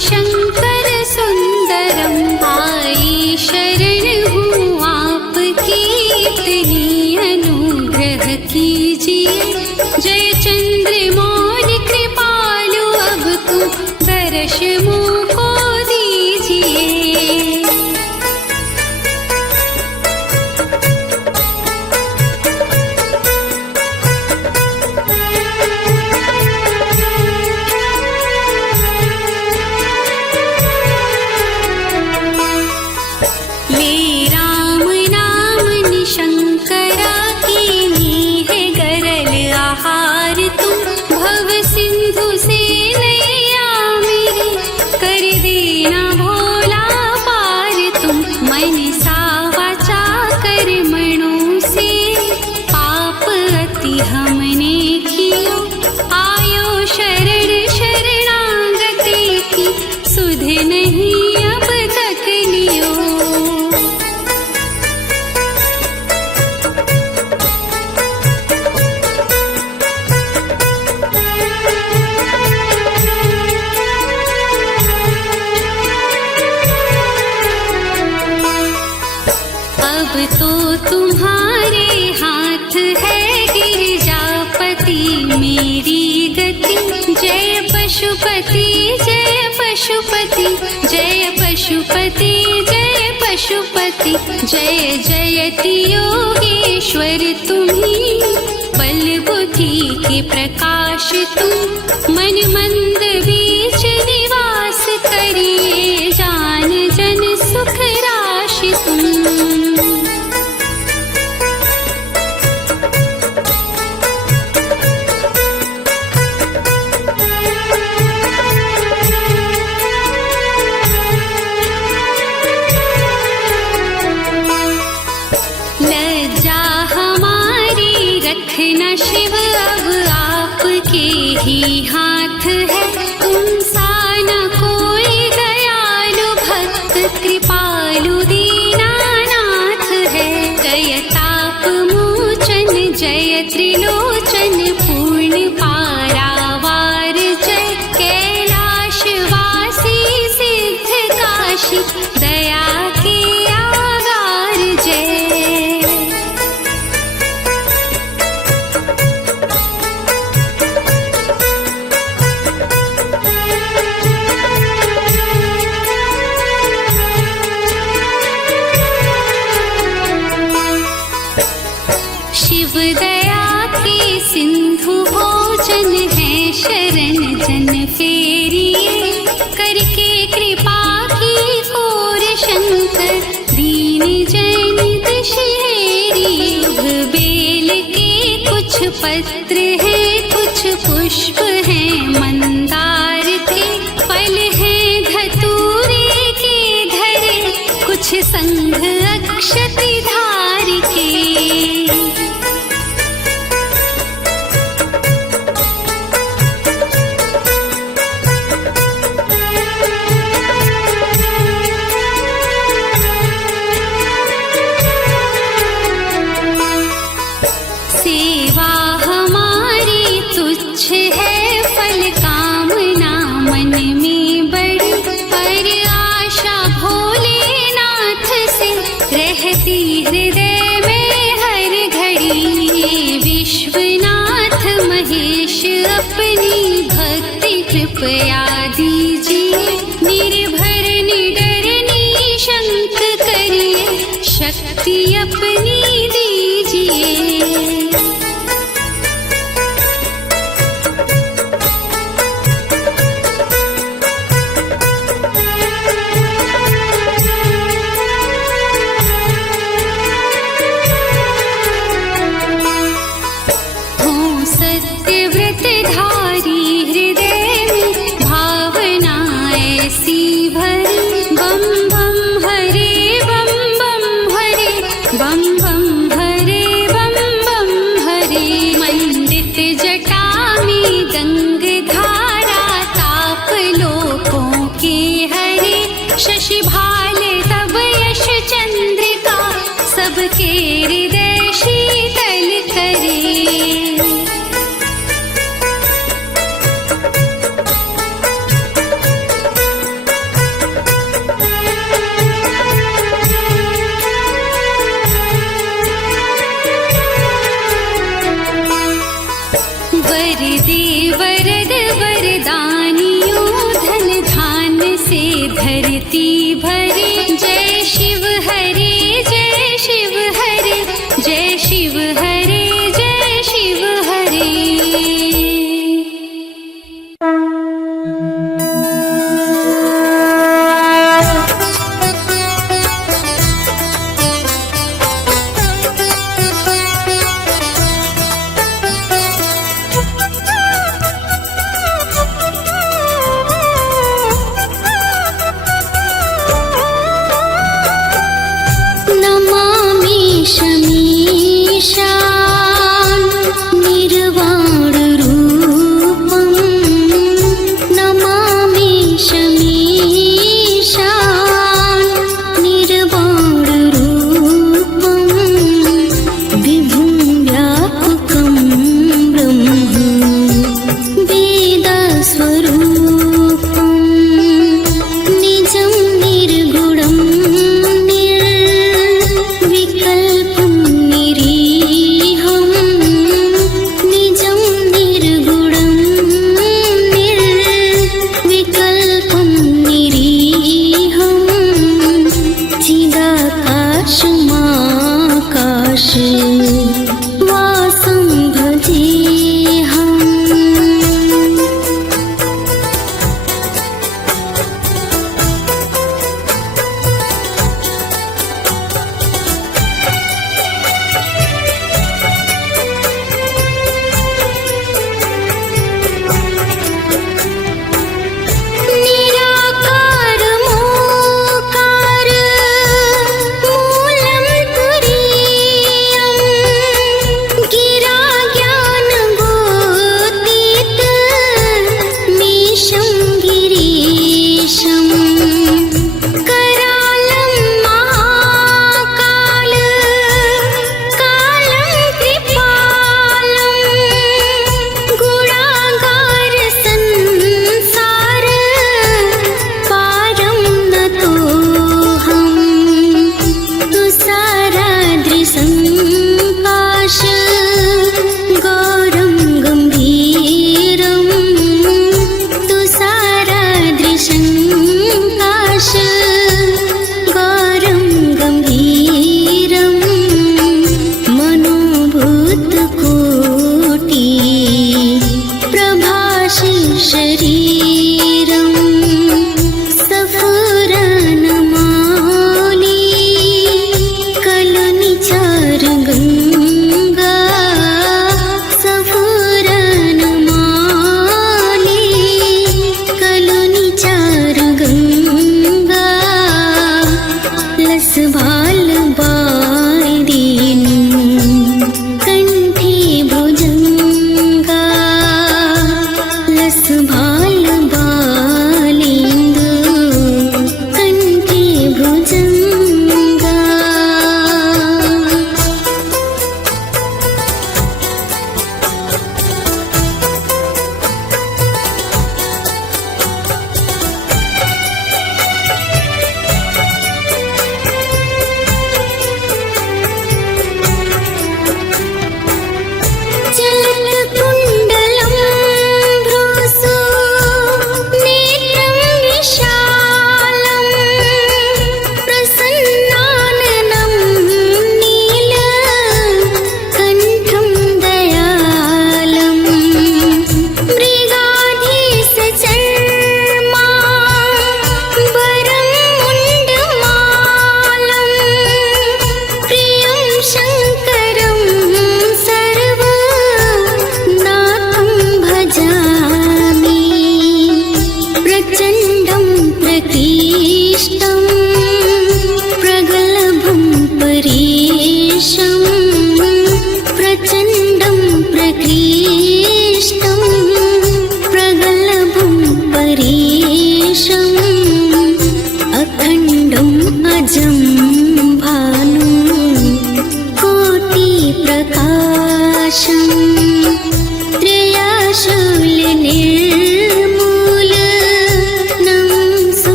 शंकर सुंदरम, आई शरण हूँ आपकी, इतनी अनुग्रह कीजिए। जय चंद्र मौर्य कृपालु, अब तुम दर्श मुझको दीजिए। तो तुम्हारे हाथ है गिरिजापति मेरी गति। जय पशुपति जय पशुपति, जय पशुपति जय पशुपति। जय जयति योगेश्वर तुम्ही, बल बुद्धि के प्रकाश तुम। मन मंद बीच निवास करिए, जान जन सुख राशि तुम। रखना शिव अब आपके ही हाथ है, तुम सा न कोई दयालु भक्त कृपालु दीनानाथ है। जय ताप मोचन जय त्रिलोचन, पूर्ण पारावार जय कैलाश वासी सिद्ध काशी, दया के आगार जय। शिव दया के सिंधु भोजन है शरण जन फेरिए, करके कृपा की कोर शंकर दीन जन दशहरिए। बेल के कुछ पत्र हैं कुछ पुष्प हैं मंदार के, फल हैं धतूरे के धरे, कुछ संघ अक्षति धार के। सेवा हमारी तुच्छ है, फल कामना मन में बड़ी, पर आशा भोलेनाथ से रहती हृदय में हर घड़ी। विश्वनाथ महेश अपनी भक्ति कृपया दीजिए, निर्भर निडर निशंक करिए, शक्ति अपनी दीजिए। सत्यव्रत धारी हृदय में भावना ऐसी भरी, बम बम हरे बम बम हरे, बम बम हरे बम बम हरे। मंडित जटा में गंग धारा, ताप लोकों के हरे, शशि भाल तब यश चंद्रिका, सबके हृदय शीतल करे। वर दे वरद वरदानियों, धन धान से धरती भरे। जय शिव हरे जय शिव हरे, जय शिव हरे जय शिव हरे।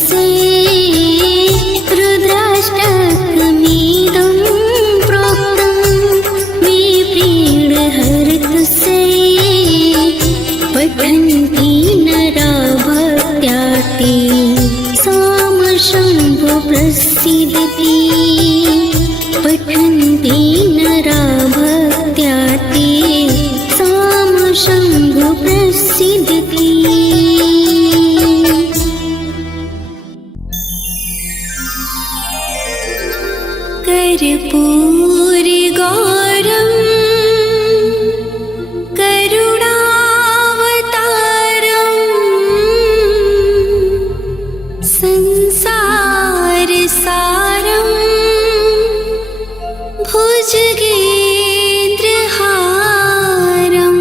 तुसे रुद्राष्टकमिदं प्रोक्तं विप्रीणहर्तुसे पठन्ति नरा भक्त्या ते सामशम्भो प्रसीदति पठन्ति नरा भक्त्या ते सामशम्भो प्रसीदति कर्पूरगौरं करुणावतारं संसारसारं भुजगेन्द्रहारम्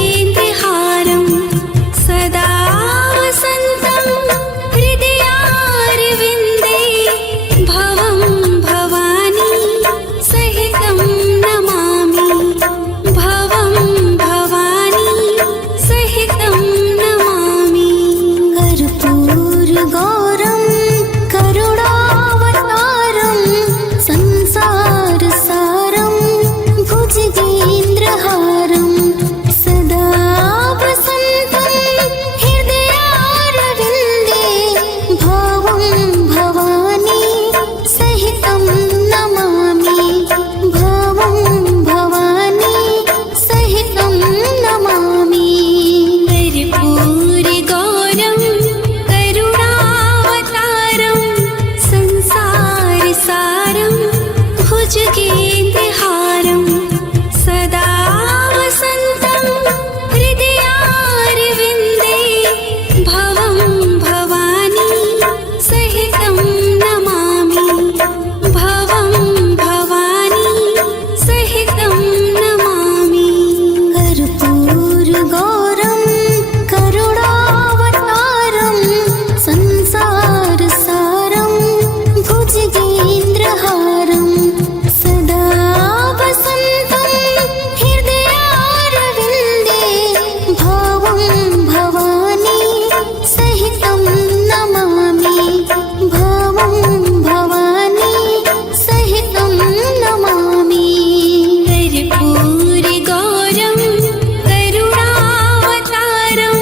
भुजगेन्द्रहारं सदा वसन्तं हृदयारविन्दे भवं भवानी सहितं नमामि भवं भवानी सहितं नमामि कर्पूरगौरं करुणावतारं संसारसारं भुजगेन्द्रहारं भुजगेन्द्रहारं सदा वसन्तं हृदयारविन्दे भवं भवानी सहितं नमामि भवं भवानी सहितं नमामि कर्पूरगौरं करुणावतारं संसारसारं भुजगेन्द्रहारं सदा वसन्तं हृदयारविन्दे भवं भवानी सहितं नमामि भवं भवानी सहितं नमामि कर्पूरगौरं करुणावतारं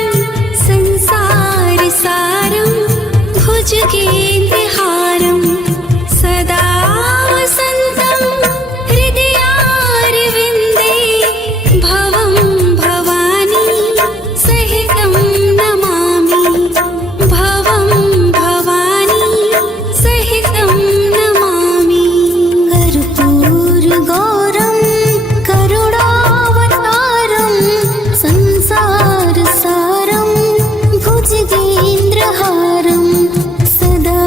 संसारसारं भुजगेन्द्रहारं सदा वसन्तं हृदयारविन्दे भवं भवानी सहितं नमामि भवं भवानी सहितं नमामि कर्पूरगौरं सदा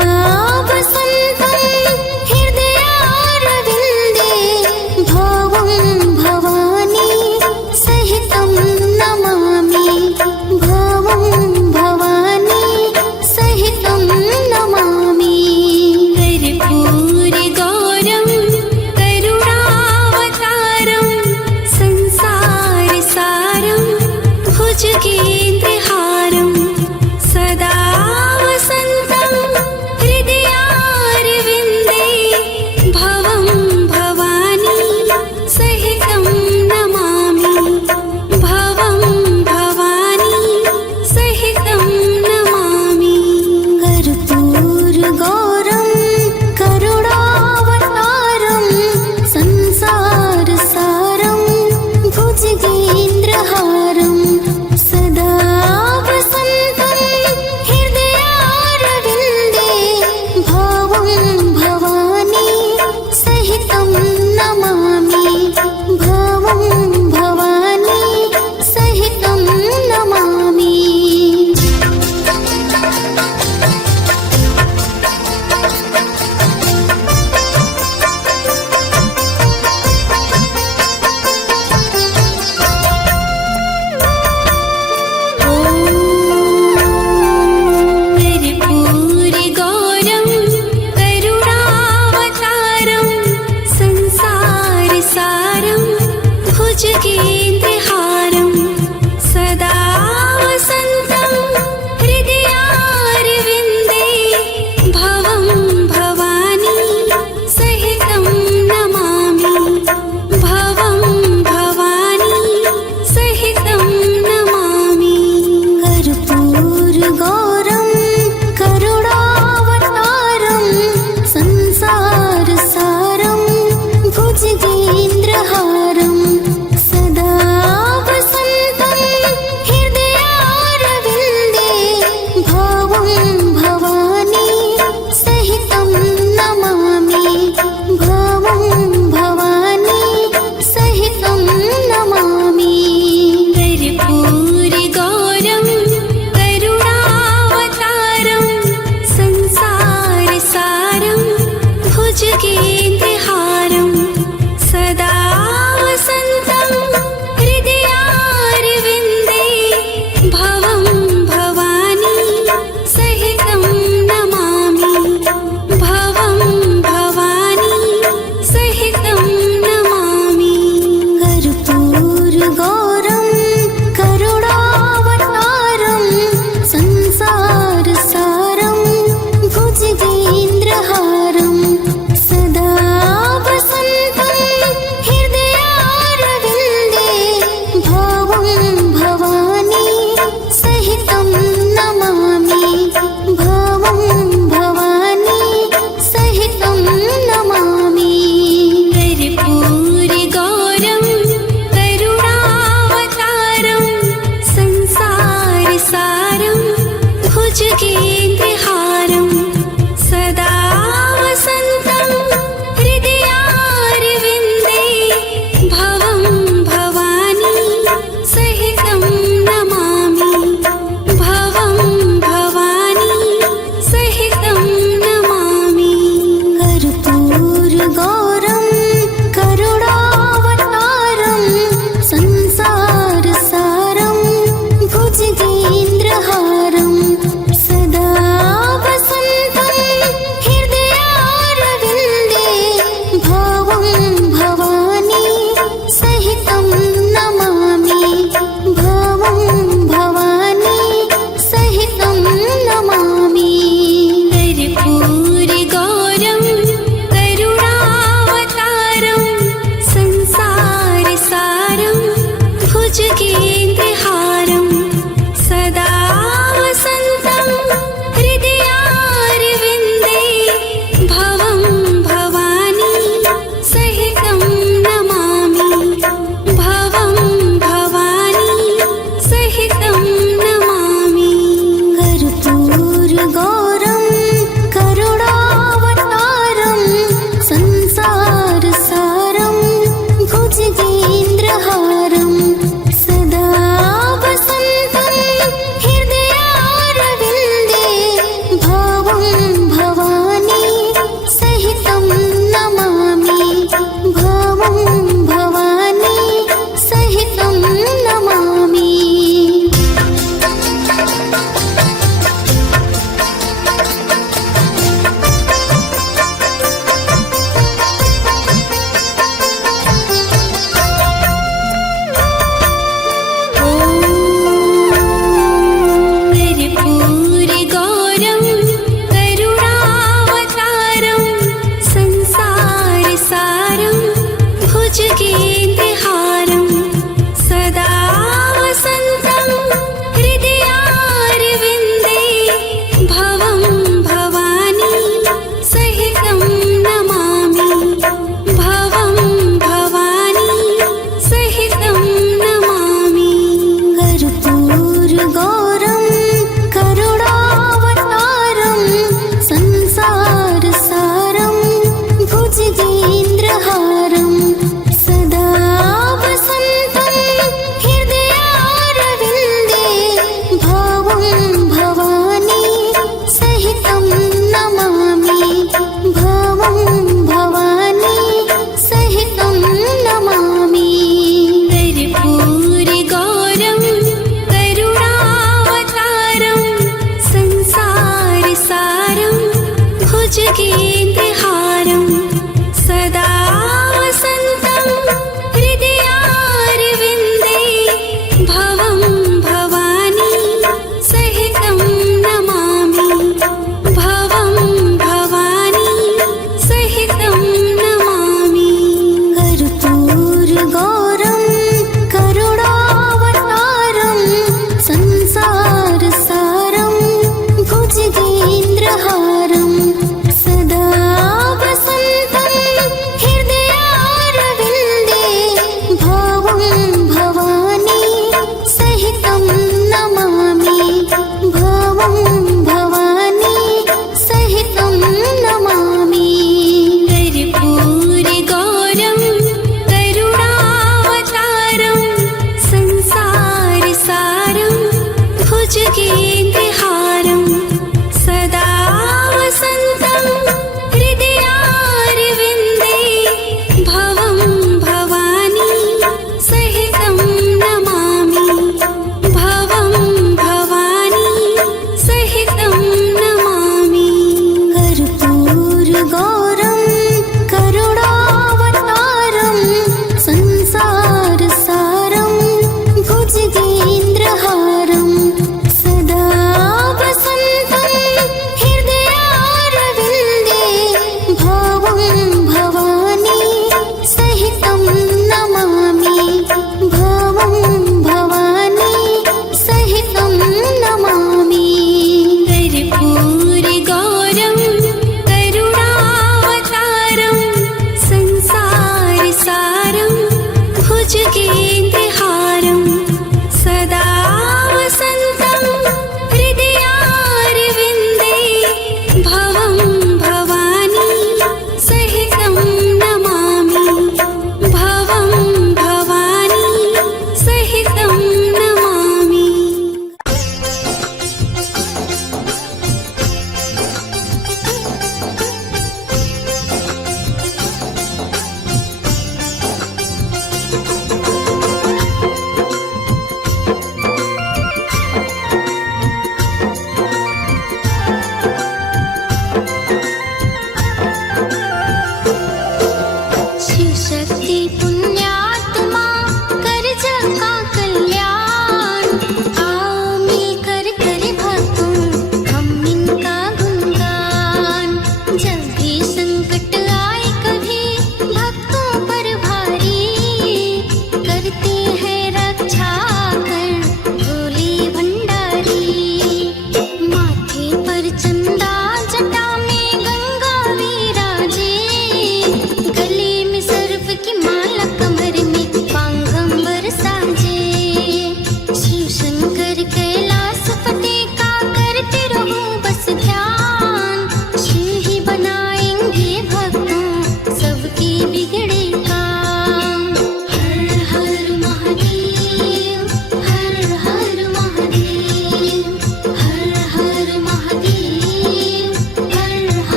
भुजगेन्द्रहारं सदा वसन्तं हृदयारविन्दे भवं भवानी सहितं नमामि भवं भवानी सहितं नमामि कर्पूरगौरं करुणावतारं संसारसारं भुजगेन्द्रहारं सदा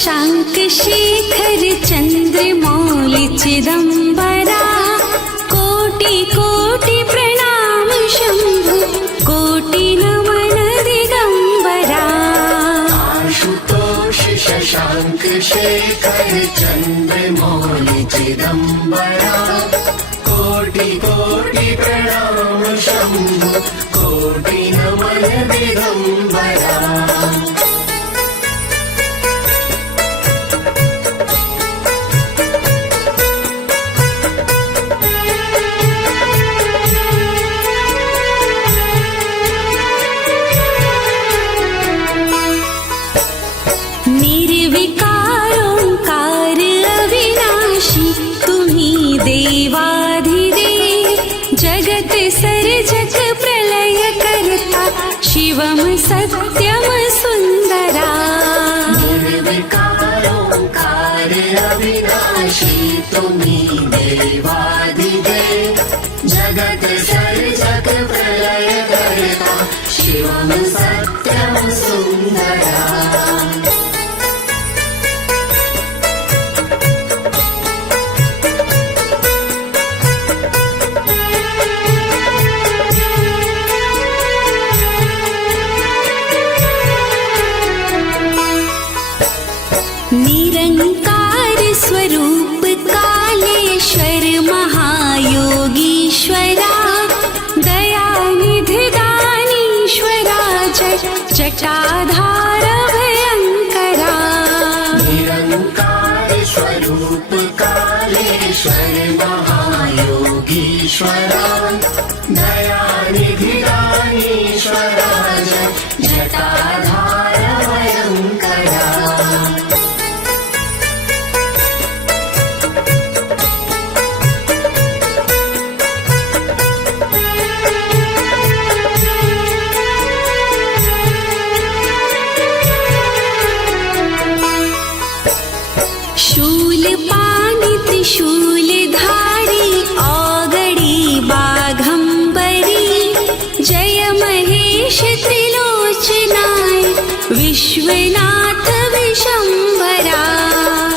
शशाङ्क शेखर चन्द्रमौलि चिदम्बरा कोटि कोटि प्रणाम शम्भु कोटि नमन दिगम्बरा आशुतोष शशाङ्क शेखर चन्द्रमौलि चिदम्बरा कोटि कोटि प्रणाम शम्भु कोटि नमन दिगम्बरा निर्विकारोङ्कार अविनाशी तुम्ही देवाधिदेव जगत सर्जक प्रलय करता शिवम सत्यम सुन्दरा निर्विकारोङ्कार अविनाशी तुम्ही देवादिदेव जगत सर्जक प्रलय करता शिवम सत्यम सुन्दरा निरंकार स्वरूप कालेश्वर महायोगीश्वरा दयानिधि दानीश्वरा जटाधार भयंकरा निरंकार स्वरूप कालेश्वर महायोगीश्वरा दयानिधि दानीश्वरा जटाधार भयंकरा शूलधारी औगड़ी बाघंबरी जय महेश त्रिलोचनाय विश्वनाथ विशंभरा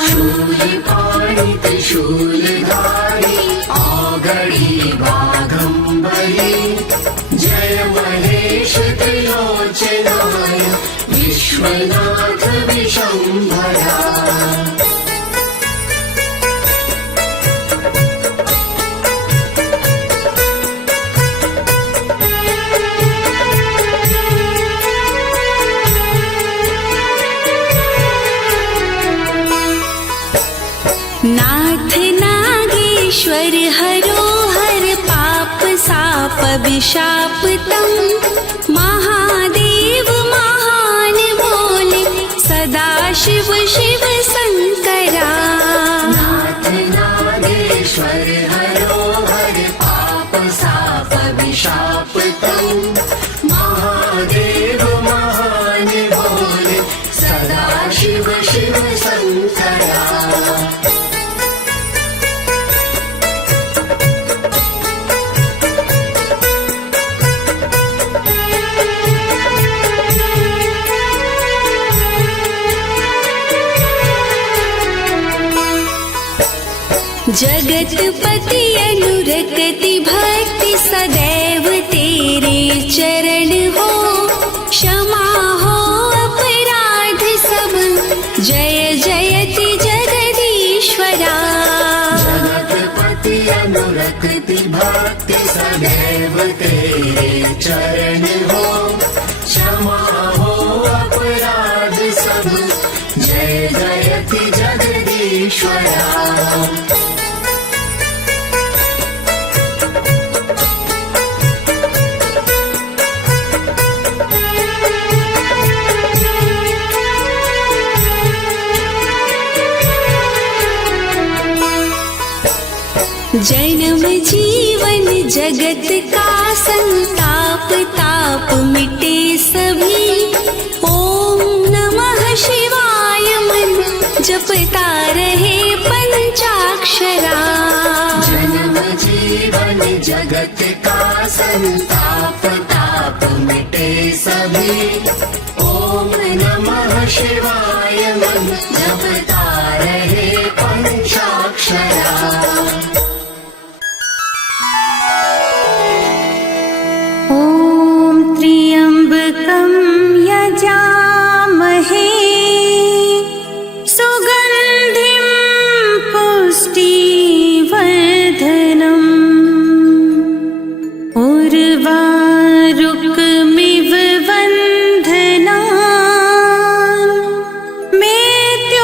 शूलपाणि त्रिशूलधारी औगड़ी बाघंबरी जय महेश त्रिलोचनाय विश्वनाथ विशंभरा नाथ नागेश्वर हरो हर पाप साप विशाप तम महादेव महान बोले सदा शिव शिव शंकरा नाथ नागेश्वर हरो हर पाप साप विशाप तम महादेव महान बोले सदा शिव शिव शंकरा जगतपति अनुरक्ति भक्ति सदैव तेरे चरण हो क्षमा हो अपराध सब जय जयति जगदीश्वरा जगतपति अनुरक्ति भक्ति सदैव तेरे चरण हो क्षमा हो अपराध सब जय जयति जगदीश्वरा जन्म जीवन जगत का संताप ताप मिटे सभी ओम नमः शिवाय मन जपता रहे पंचाक्षरा जन्म जीवन जगत का संताप ताप मिटे सभी ओम नमः शिवाय मन जपता रहे पंचाक्षरा। ॐ त्र्यम्बकं यजामहे सुगन्धिं पुष्टिवर्धनम् उर्वारुकमिव बन्धनान् मृत्युर्मोक्ष्यमामृतात्।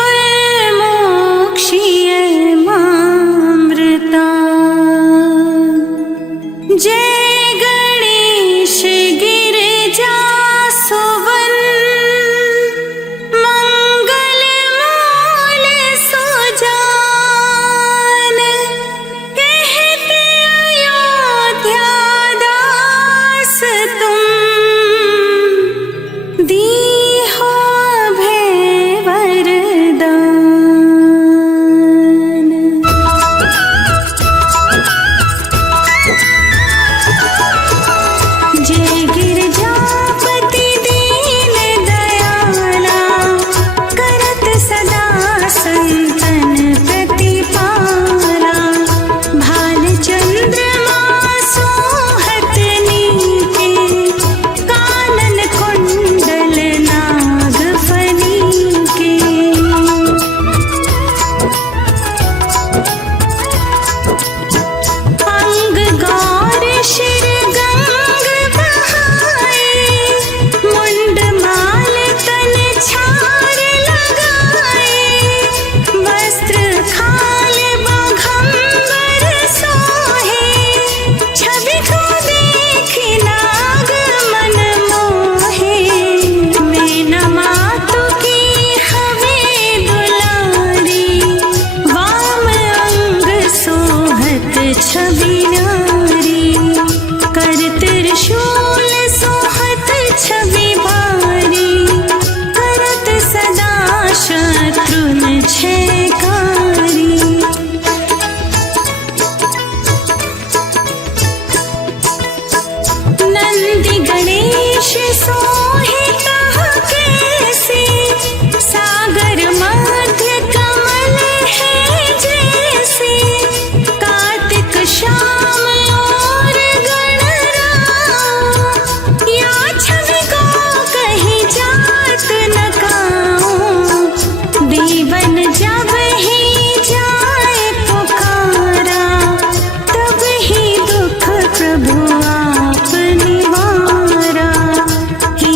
जय गणेश गिरिजासुवन् मंगलमूल सुजान कहते अयोध्यादास तुम दीहो अभय वरदान। जय गिरिजापति दीन दयाला करत सदा संतन प्रतिपाला। भाल चंद्रमा सोहत नीके कानन कुंडल नाग फनीके। अंग गौर शिर गंग बहाए मुंड माल तन छार लगाए। वस्त्र खाल बाघंबर सोहे छवि को देखी नाग मन मोहे। मैं नमा तुकी हवे दुलारी वाम अंग सोहत छवि नारी। कर त्रिशूल सोहत छवि भारी करत सदा शत्रुन छेकारी। नंदी गणेश सोहे कहाँ कैसे सागर मध्य कमल है जैसे। कार्तिक श्याम और गणराम या छवि को कहीं जात न काऊं। दीवन जब ही जाए पुकारा तब ही दुख प्रभु आप निवारा। हे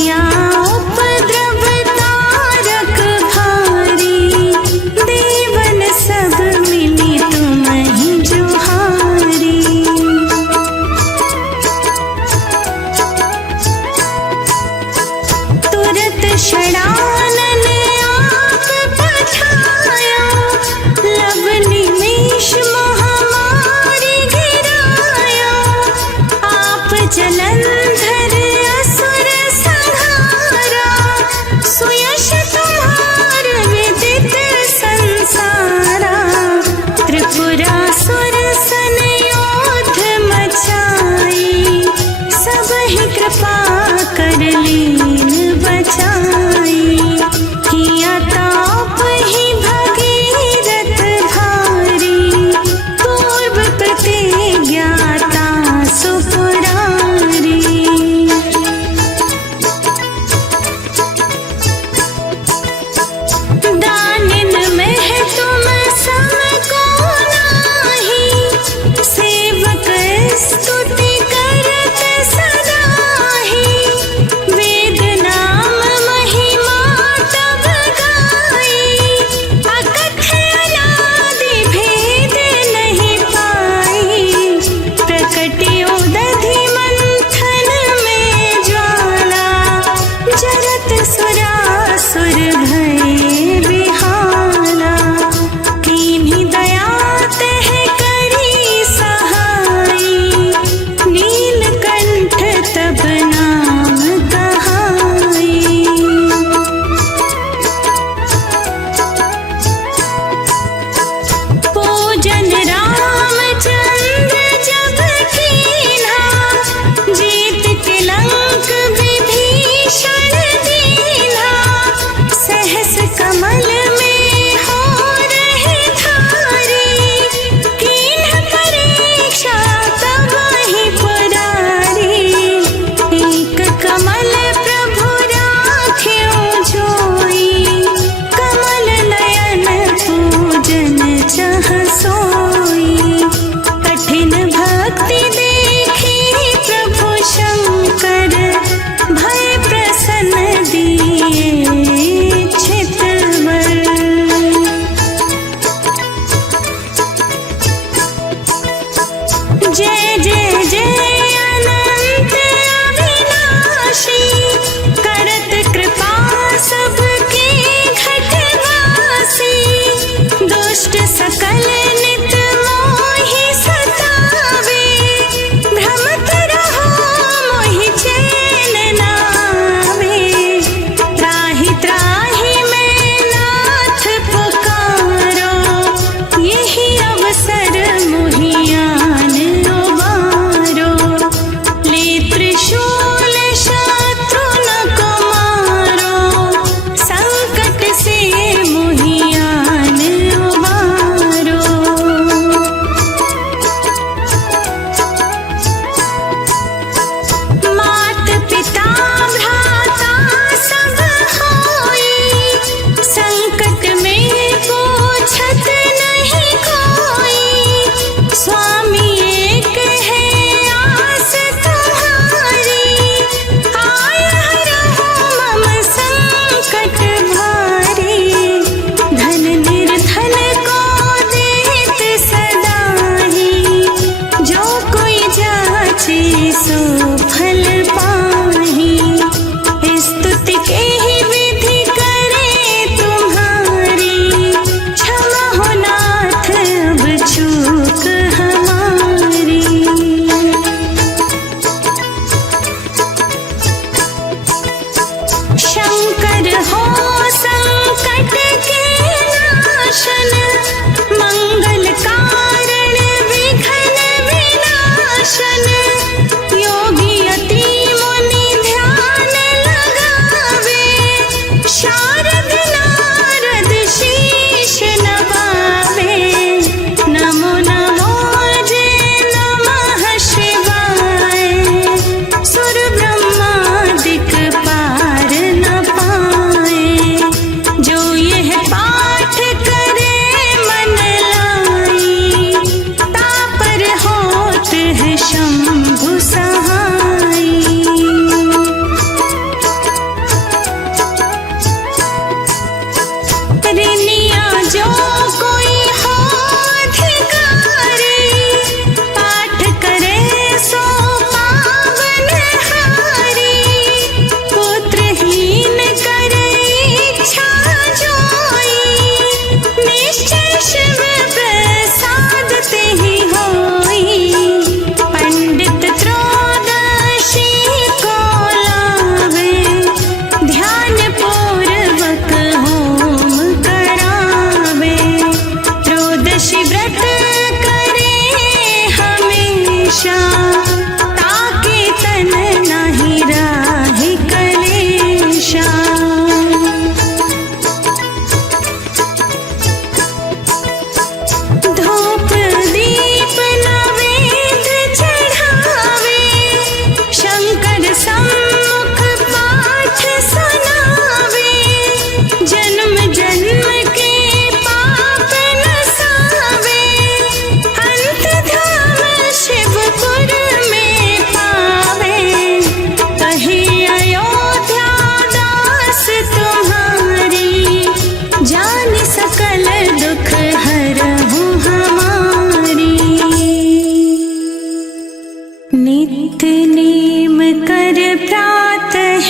नेम कर प्रातः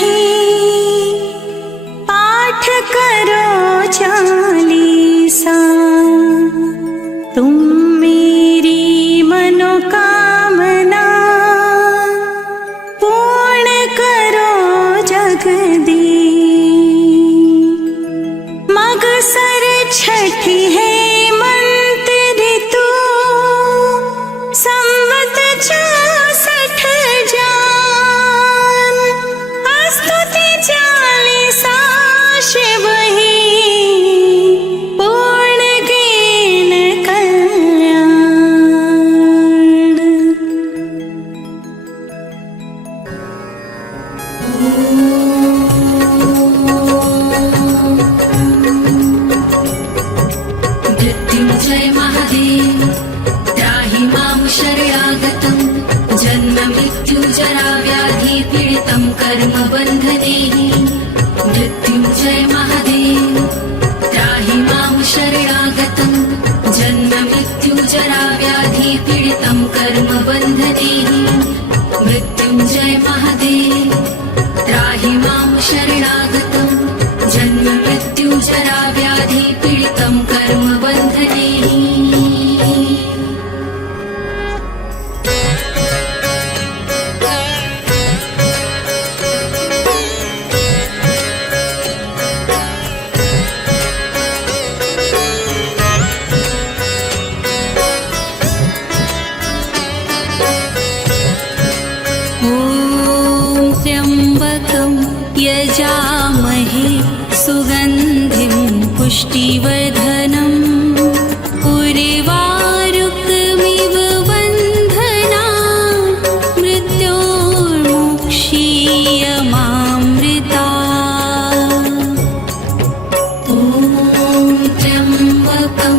पाठ करो चालीसा। तुम मेरी मनोकामना पूर्ण करो जगदीश। मगसर छठी हेमंत ऋतु संवत 64 जान। स्तुति चालीसा शिव ही पूर्ण कीन कल्याण। मृत्युंजय महादेव त्राहि मां शरणागतं। जन्म मृत्यु जरा व्याधि पीडितं कर्म बन्धनैः। मृत्युंजय महादेव त्राहि मां शरणागतं। जन्म मृत्यु जरा व्याधि पीडितं कर्म बन्धनैः। मृत्युंजय महादेव त्राहि मां शरणागतं। जन्म मृत्यु जरा व्याधि पीडितं कर्म बन्धनैः। ॐ त्र्यम्बकं यजामहे सुगन्धिं पुष्टिवर्धनम्। उर्वारुकमिव बन्धनान् मृत्योर्मुक्षीयमामृतात्। ॐ त्र्यम्बकं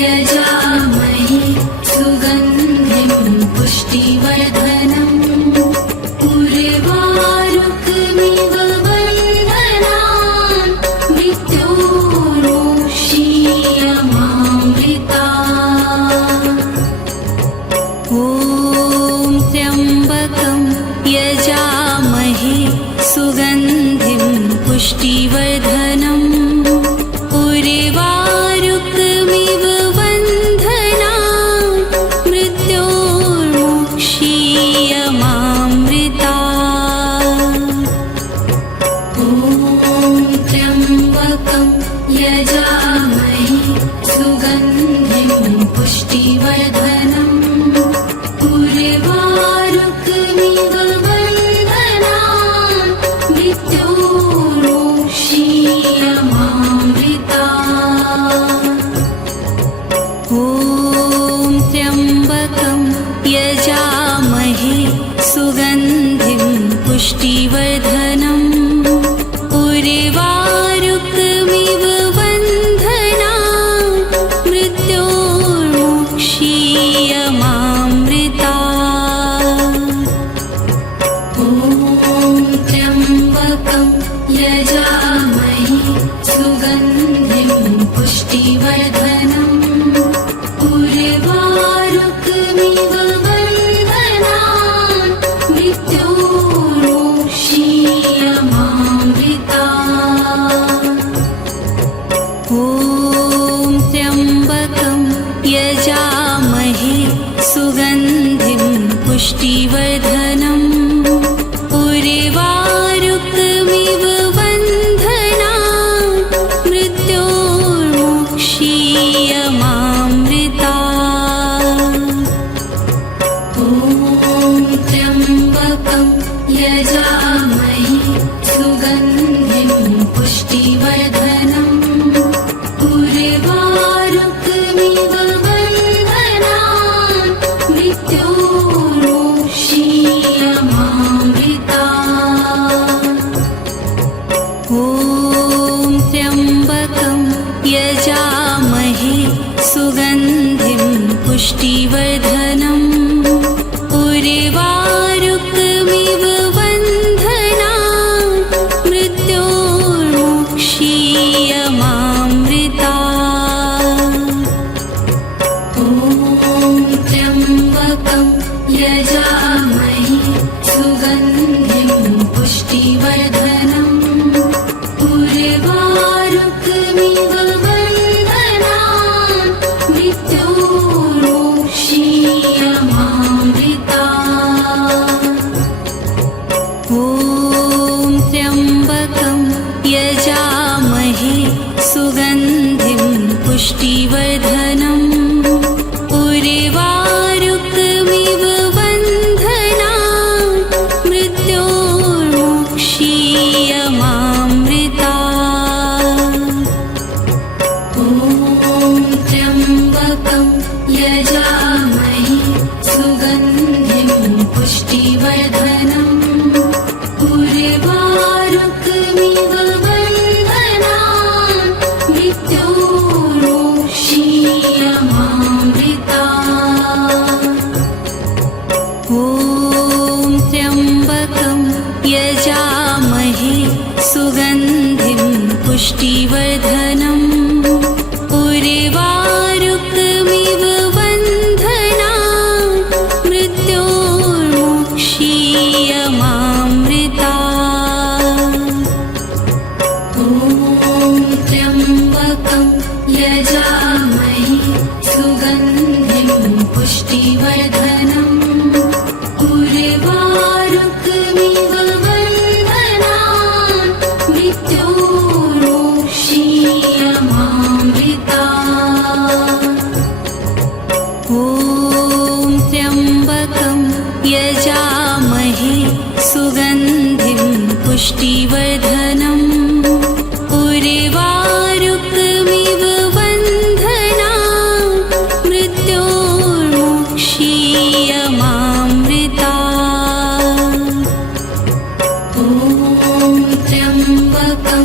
यजामहे सुगन्धिं पुष्टिवर्धनम्। उर्वारुकमिव बन्धनान् मृत्योर्मुक्षीयमामृतात्। ॐ त्र्यम्बकं यजामहे सुगन्धिं पुष्टिवर्धनम्। उर्वारुकमिव बन्धनान् मृत्योर्मुक्षीयमामृतात्। ॐ त्र्यम्बकं यजामहे सुगन्धिं पुष्टिवर्धनम्। उर्वारुकमिव बन्धनान् मृत्योर्मुक्षीयमामृतात्। ॐ त्र्यम्बकं यजामहे सुगन्धिं पुष्टिवर्धनम्। उर्वारुकमिव बन्धनान् मृत्योर्मुक्षीयमामृतात्। ॐ त्र्यम्बकं यजामहे सुगन्धिं पुष्टिवर्धनम्। उर्वारुकमिव बन्धनान् मृत्योर्मुक्षीयमामृतात्। ॐ त्र्यम्बकं यजामहे सुगन्धिं पुष्टिवर्धनम्। उर्वारुकमिव बन्धनान् मृत्योर्मुक्षीयमामृतात्। ॐ त्र्यम्बकं यजामहे सुगन्धिं पुष्टिवर्धनम्। उर्वारुकमिव बन्धनान् मृत्योर्मुक्षीयमामृतात्। ॐ त्र्यम्बकं यजामहे सुगन्धिं पुष्टिवर्धनम्। उर्वारुकमिव बन्धनान् पुष्टिवर्धनम् उर्वारुकमिव बन्धनान् मृत्योर्मुक्षीयमामृता ॐ त्र्यम्बकं यजामहे सुगन्धिं पुष्टिवर्धनम् उर्वारुकमिव बन्धनान् मृत्योर्मुक्षीयमामृता ॐ त्र्यम्बकं यजामहे सुगन्धिं पुष्टिवर्धनम् उर्वारुकमिव बन्धनान् मृत्योर्मुक्षीयमामृता ॐ त्र्यम्बकं यजामहे सुगन्धिं पुष्टिवर्धनम् उर्वारुकमिव बन्धनान् मृत्योर्मुक्षीयमामृता ॐ त्र्यम्बकं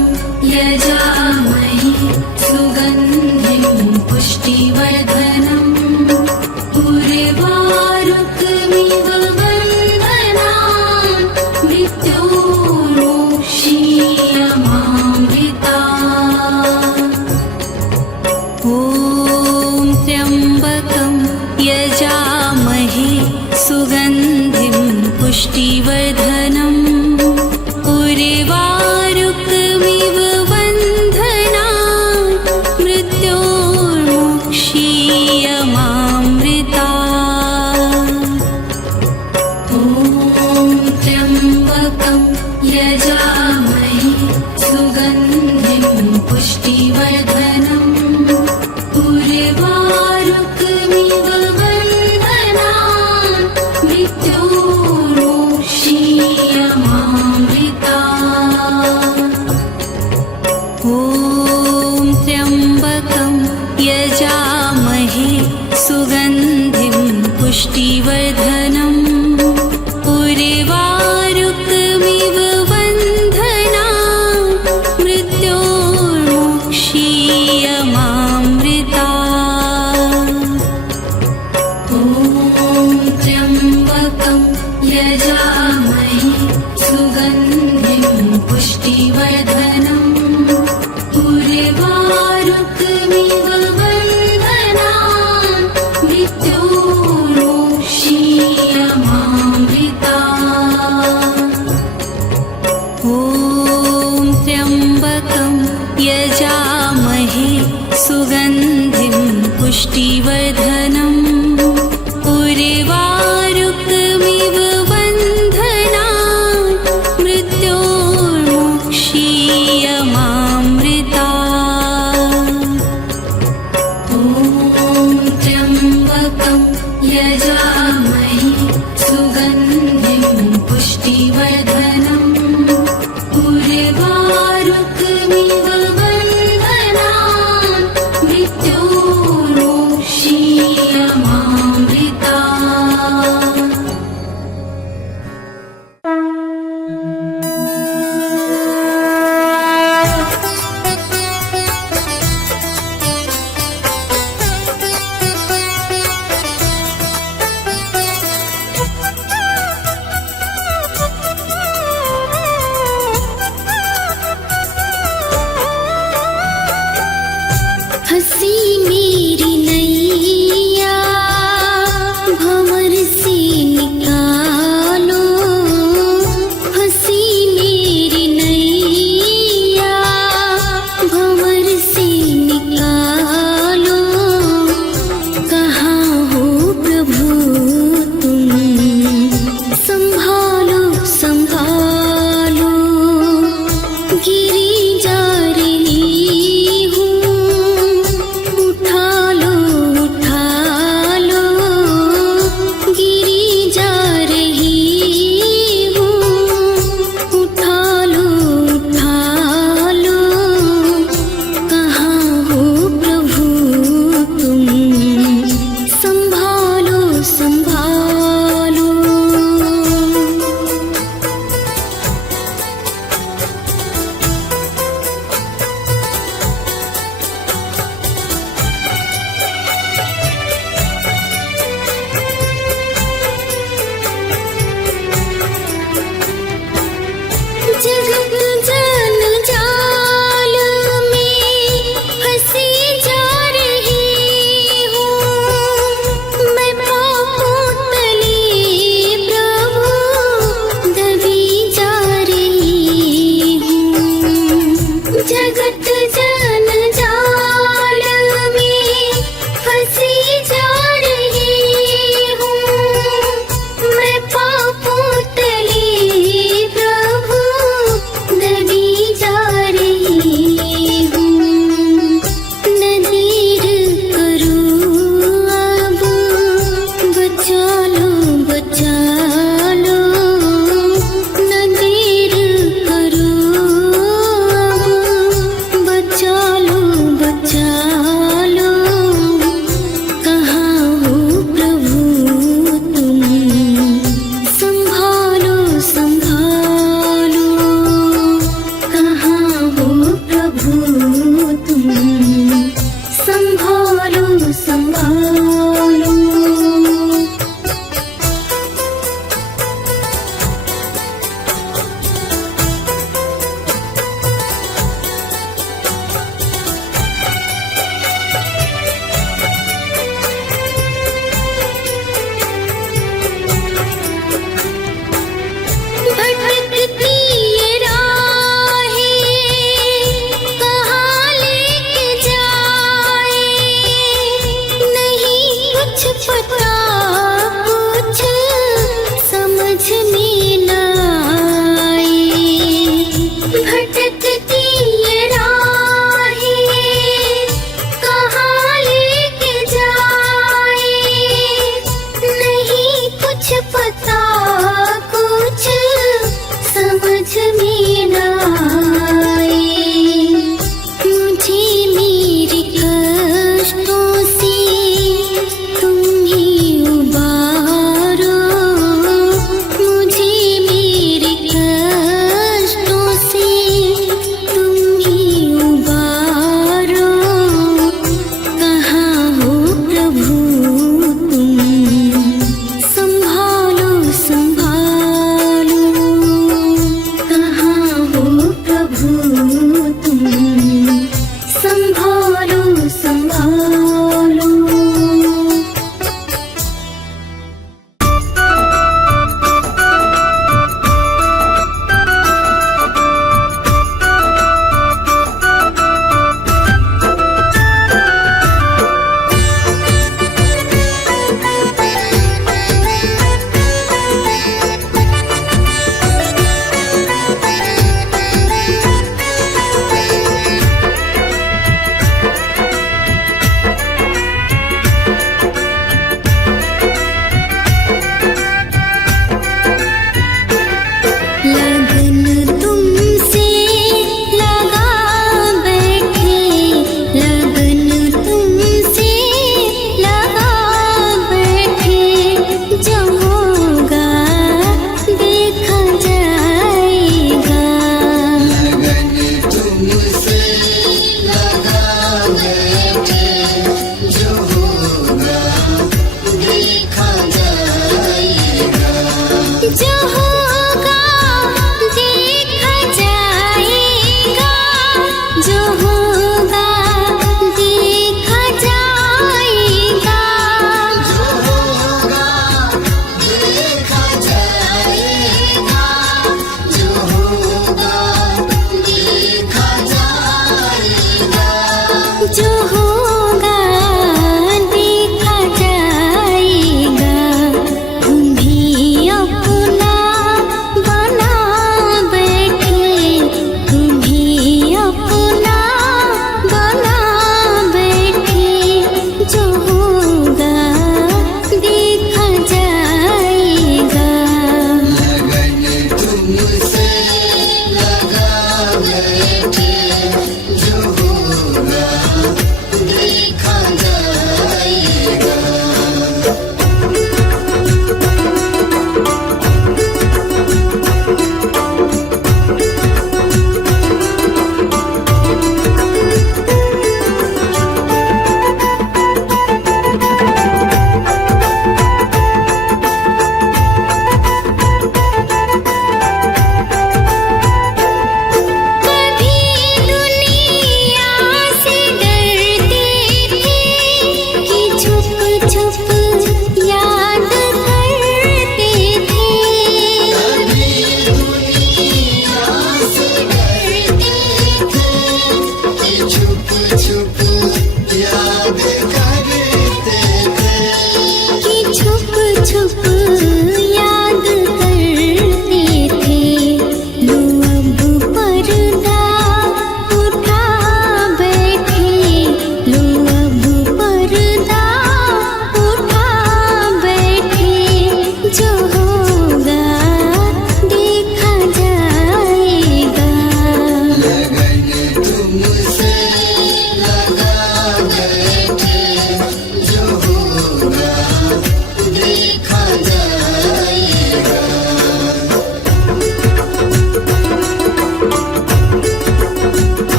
यजामहे सुगन्धिं पुष्टिवर्धनम् उर्वारुकमिव बन्धनान् मृत्योर्मुक्षीयमामृता ॐ त्र्यम्बकं यजामहे सुगन्धिं पुष्टिवर्धनम् उर्वारुकमिव बन्धनान् मृत्योर्मुक्षीयमामृता ॐ त्र्यम्बकं यजामहे सुगन्धिं पुष्टिवर्धनम् उर्वारुकमिव बन्धनान् मृत्योर्मुक्षीयमामृता ॐ त्र्यम्बकं यजामहे सुगन्धिं पुष्टिवर्धनम् उर्वारुकमिव बन्धनान् मृत्योर्मुक्षीयमामृता ॐ त्र्यम्बकं यजामहे सुगन्धिं पुष्टिवर्धनम् उर्वारुकमिव बन्धनान् मृत्योर्मुक्षीयमामृता ॐ त्र्यम्बकं यजामहे सुगन्धिं पुष्टिवर्धनम् उर्वारुकमिव बन्धनान् मृत्योर्मुक्षीयमामृता ॐ त्र्यम्बकं यजामहे सुगन्धिं पुष्टिवर्धनम् उर्वारुकमिव बन्धनान् मृत्योर्मुक्षीयमामृता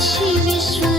काशी विश्व